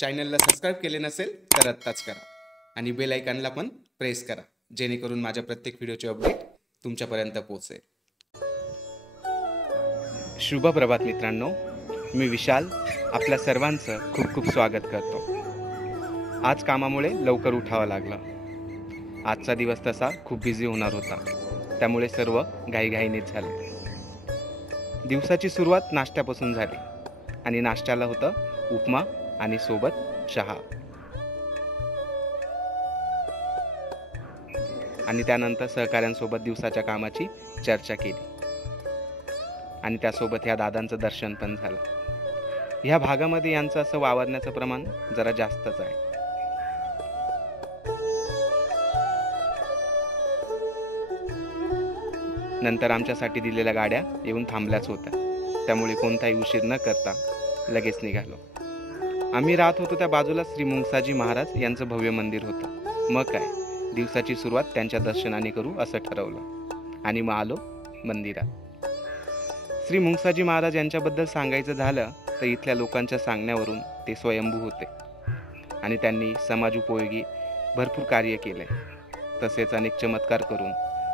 चॅनलला सबस्क्राईब केले नसेल तर आत्ताच करा आणि बेल आयकॉनला पण प्रेस करा, जेणेकरून माझ्या प्रत्येक व्हिडिओचे अपडेट तुमच्यापर्यंत पोहोचेल. शुभ प्रभात मित्रांनो, मी विशाल आपल्या सर्वांचं खूप खूप स्वागत करतो. आज कामामुळे लवकर उठावं लागलं. आजचा दिवस तसा खूप बिझी होणार होता, त्यामुळे सर्व घाईघाईनेच झाले. दिवसाची सुरुवात नाश्त्यापासून झाली आणि नाश्त्याला होतं उपमा आणि सोबत चहा. आणि त्यानंतर सहकाऱ्यांसोबत दिवसाच्या कामाची चर्चा केली आणि त्यासोबत ह्या दादांचं दर्शन पण झालं. ह्या भागामध्ये यांचं असं वावरण्याचं प्रमाण जरा जास्तच आहे. नंतर आमच्यासाठी दिलेल्या गाड्या येऊन थांबल्याच होत्या, त्यामुळे कोणताही उशीर न करता लगेच निघालो. आम्ही राहत होतो त्या बाजूला श्री मुंगसाजी महाराज यांचं भव्य मंदिर होतं. मग काय, दिवसाची सुरुवात त्यांच्या दर्शनाने करू असं ठरवलं आणि मग आलो मंदिरात. श्री मुंगसाजी महाराज यांच्याबद्दल सांगायचं झालं तर इथल्या लोकांच्या सांगण्यावरून ते स्वयंभू होते आणि त्यांनी समाज उपयोगी भरपूर कार्य केले. तसेच अनेक चमत्कार करून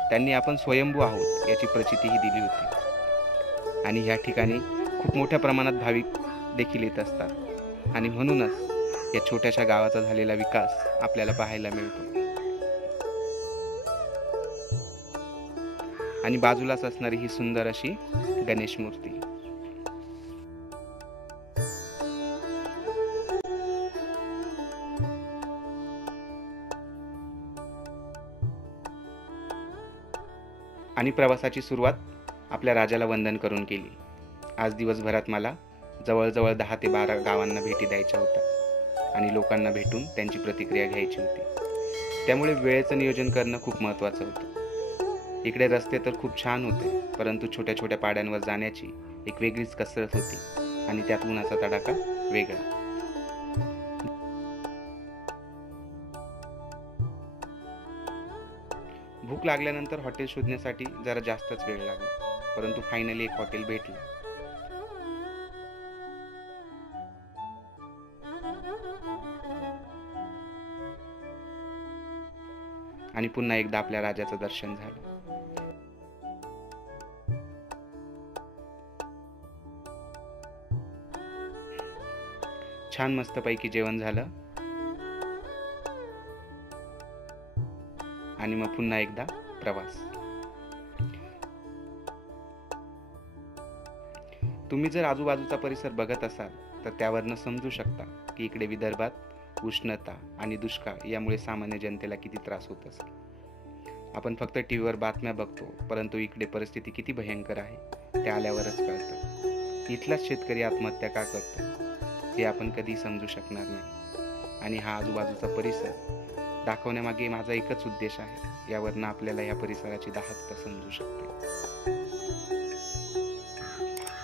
त्यांनी आपण स्वयंभू आहोत याची प्रचितीही दिली होती. आणि ह्या ठिकाणी खूप मोठ्या प्रमाणात भाविक देखील येत असतात आणि म्हणूनच या छोट्याशा गावाचा झालेला विकास आपल्याला पाहायला मिळतो. आणि बाजूलाच असणारी ही सुंदर अशी गणेश मूर्ती. आणि प्रवासाची सुरुवात आपल्या राजाला वंदन करून केली. आज दिवसभरात मला जवळजवळ 10 ते 12 गावांना भेटी द्यायच्या होत्या आणि लोकांना भेटून त्यांची प्रतिक्रिया घ्यायची होती. त्यामुळे वेळेचं नियोजन करणं खूप महत्त्वाचं होतं. इकडे रस्ते तर खूप छान होते, परंतु छोट्या छोट्या पाड्यांवर जाण्याची एक वेगळीच कसरत होती आणि त्यात उन्हाचा तडाखा वेगळा. भूक लागल्यानंतर हॉटेल शोधण्यासाठी जरा जास्तच वेळ लागला, परंतु फायनली एक हॉटेल भेटलं. आणि पुन्हा एकदा आपल्या राजाचं दर्शन झालं. छान मस्तपैकी जेवण झालं आणि मग पुन्हा एकदा प्रवास. तुम्ही जर आजूबाजूचा परिसर बघत असाल तर त्यावरनं समजू शकता की इकडे विदर्भात उष्णता आणि दुष्काळ यामुळे सामान्य जनतेला किती त्रास होत असेल. आपण फक्त टीव्हीवर बातम्या बघतो, परंतु इकडे परिस्थिती किती भयंकर आहे ते आल्यावरच कळतं. इथलाच शेतकरी आत्महत्या का करतो हे आपण कधी समजू शकणार नाही. आणि हा आजूबाजूचा परिसर दाखवण्यामागे माझा एकच उद्देश आहे. यावरनं आपल्याला या परिसराची दाहकता समजू शकते.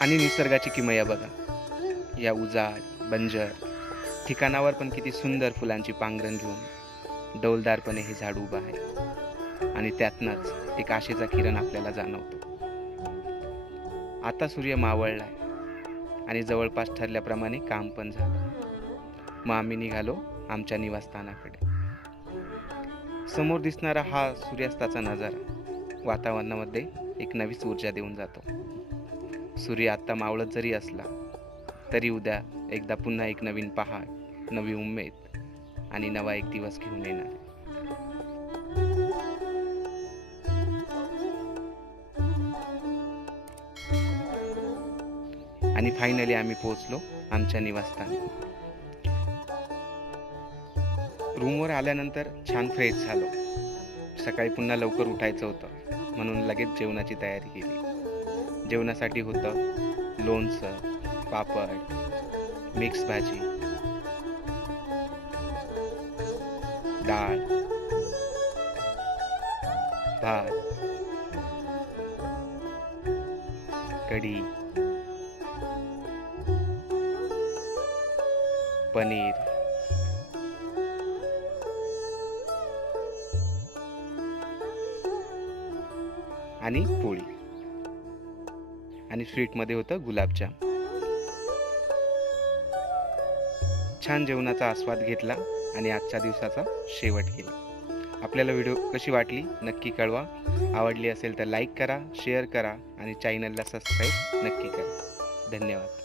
आणि निसर्गाची किमया बघा. या उजाड बंजर ठिकाणावर पण किती सुंदर फुलांची पांघरण घेऊन डौलदारपणे हे झाड उभं आहे आणि त्यातनंच एक आशेचा किरण आपल्याला जाणवतो. आता सूर्य मावळलाय आणि जवळपास ठरल्याप्रमाणे काम पण झालं. मग आम्ही निघालो आमच्या निवासस्थानाकडे. समोर दिसणारा हा सूर्यास्ताचा नजारा वातावरणामध्ये एक नवीच ऊर्जा देऊन जातो. सूर्य आत्ता मावळत जरी असला तरी उद्या एकदा पुन्हा एक नवीन पहाट, नवी उमेद आणि नवा एक दिवस घेऊन येणार. आणि फायनली आम्ही पोहोचलो आमच्या निवासस्थानी. रूमवर आल्यानंतर छान फ्रेश झालो. सकाळी पुन्हा लवकर उठायचं होतं म्हणून लगेच जेवणाची तयारी केली. जेवणासाठी होतं लोणचं, पापड, मिक्स भाजी, डाळ, भात, कढी, पनीर, आणि पोळी. आणि स्वीटमध्ये होतं गुलाबजाम. छान जेवणाचा आस्वाद घेतला आणि आजच्या दिवसाचा शेवट केला. आपल्याला व्हिडिओ कशी वाटली नक्की कळवा. आवडली असेल तर लाईक करा, शेअर करा आणि चॅनलला सबस्क्राईब नक्की करा. धन्यवाद.